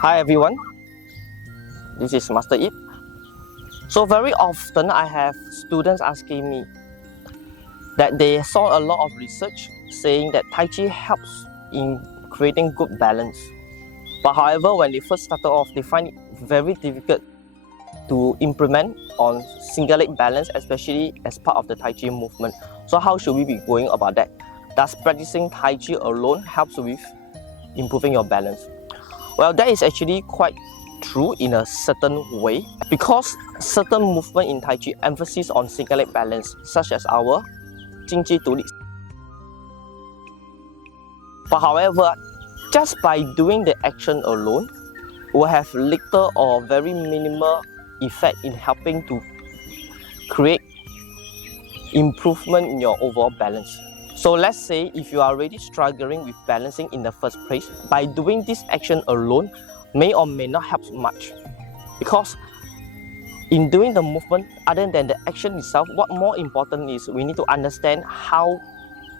Hi everyone, this is Master Ip. So very often I have students asking me that they saw a lot of research saying that Tai Chi helps in creating good balance. But however, when they first started off, they find it very difficult to implement on single leg balance, especially as part of the Tai Chi movement. So how should we be going about that? Does practicing Tai Chi alone helps with improving your balance? Well, that is actually quite true in a certain way, because certain movement in Tai Chi emphasis on single leg balance, such as our 经济独立. But however, just by doing the action alone will have little or very minimal effect in helping to create improvement in your overall balance. So let's say if you are already struggling with balancing in the first place, by doing this action alone may or may not help much, because in doing the movement, other than the action itself, what more important is we need to understand how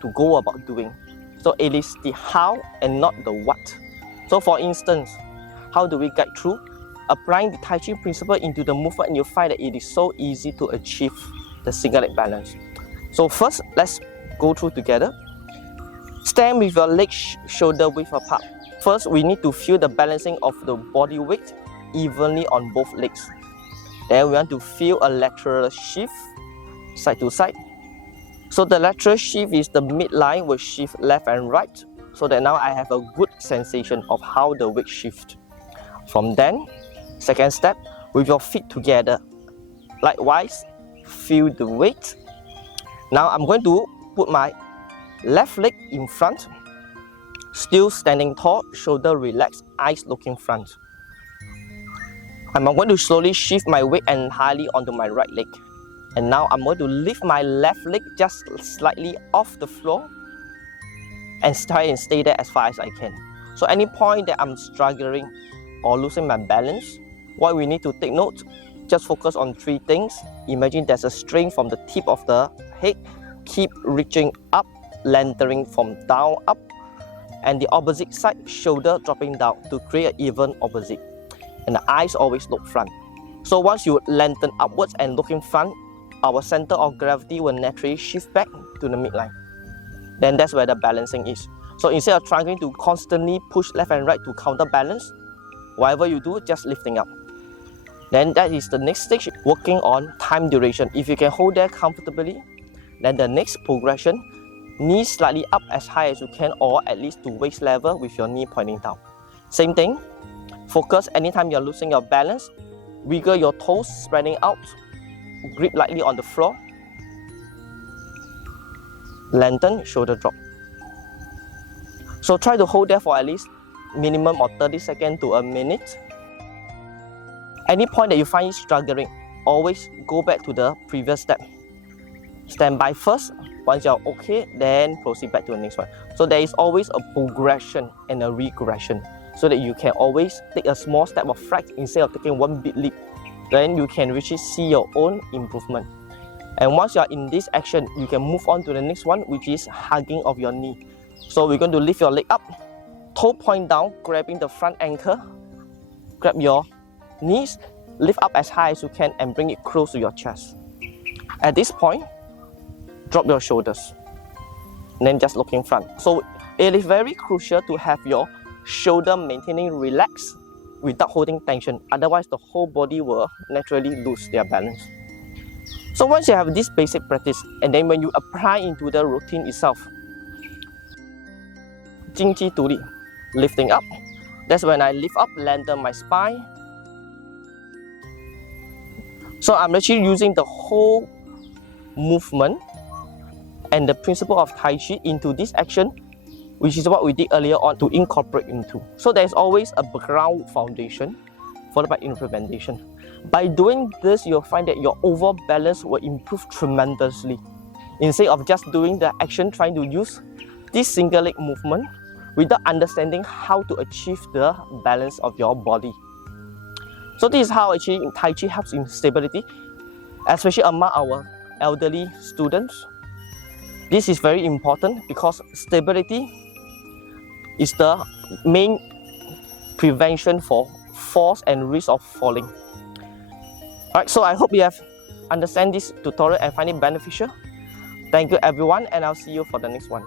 to go about doing. So it is the how and not the what. So for instance, how do we guide through? Applying the Tai Chi principle into the movement, and you'll find that it is so easy to achieve the single leg balance. So first, let's go through together. Stand with your legs shoulder width apart. First, we need to feel the balancing of the body weight evenly on both legs. Then we want to feel a lateral shift side to side. So the lateral shift is the midline will shift left and right, so that now I have a good sensation of how the weight shift. From then, second step, with your feet together. Likewise, feel the weight. Now I'm going to put my left leg in front, still standing tall, shoulder relaxed, eyes looking front. I'm going to slowly shift my weight entirely onto my right leg. And now I'm going to lift my left leg just slightly off the floor and try and stay there as far as I can. So any point that I'm struggling or losing my balance, what we need to take note, just focus on three things. Imagine there's a string from the tip of the head, keep reaching up, lengthening from down up, and the opposite side, shoulder dropping down to create an even opposite. And the eyes always look front. So once you lengthen upwards and looking front, our center of gravity will naturally shift back to the midline. Then that's where the balancing is. So instead of trying to constantly push left and right to counterbalance, whatever you do, just lifting up. Then that is the next stage, working on time duration. If you can hold there comfortably, then the next progression, knees slightly up as high as you can, or at least to waist level with your knee pointing down. Same thing, focus anytime you're losing your balance, wiggle your toes spreading out, grip lightly on the floor, lengthen, shoulder drop. So try to hold there for at least minimum of 30 seconds to a minute. Any point that you find struggling, always go back to the previous step. Stand by first. Once you're okay, then proceed back to the next one. So there is always a progression and a regression, so that you can always take a small step of flight instead of taking one big leap. Then you can really see your own improvement. And once you are in this action, you can move on to the next one, which is hugging of your knee. So we're going to lift your leg up, toe point down, grabbing the front ankle, grab your knees, lift up as high as you can and bring it close to your chest. At this point, drop your shoulders, and then just looking front. So it is very crucial to have your shoulder maintaining relaxed without holding tension, otherwise the whole body will naturally lose their balance. So once you have this basic practice, and then when you apply into the routine itself, 经济独立, lifting up, that's when I lift up, lengthen my spine. So I'm actually using the whole movement and the principle of Tai Chi into this action, which is what we did earlier on to incorporate into. So there's always a background foundation followed by implementation. By doing this, you'll find that your overall balance will improve tremendously. Instead of just doing the action, trying to use this single leg movement without understanding how to achieve the balance of your body. So this is how actually Tai Chi helps in stability, especially among our elderly students. This is very important because stability is the main prevention for falls and risk of falling. Alright, so I hope you have understand this tutorial and find it beneficial. Thank you everyone, and I'll see you for the next one.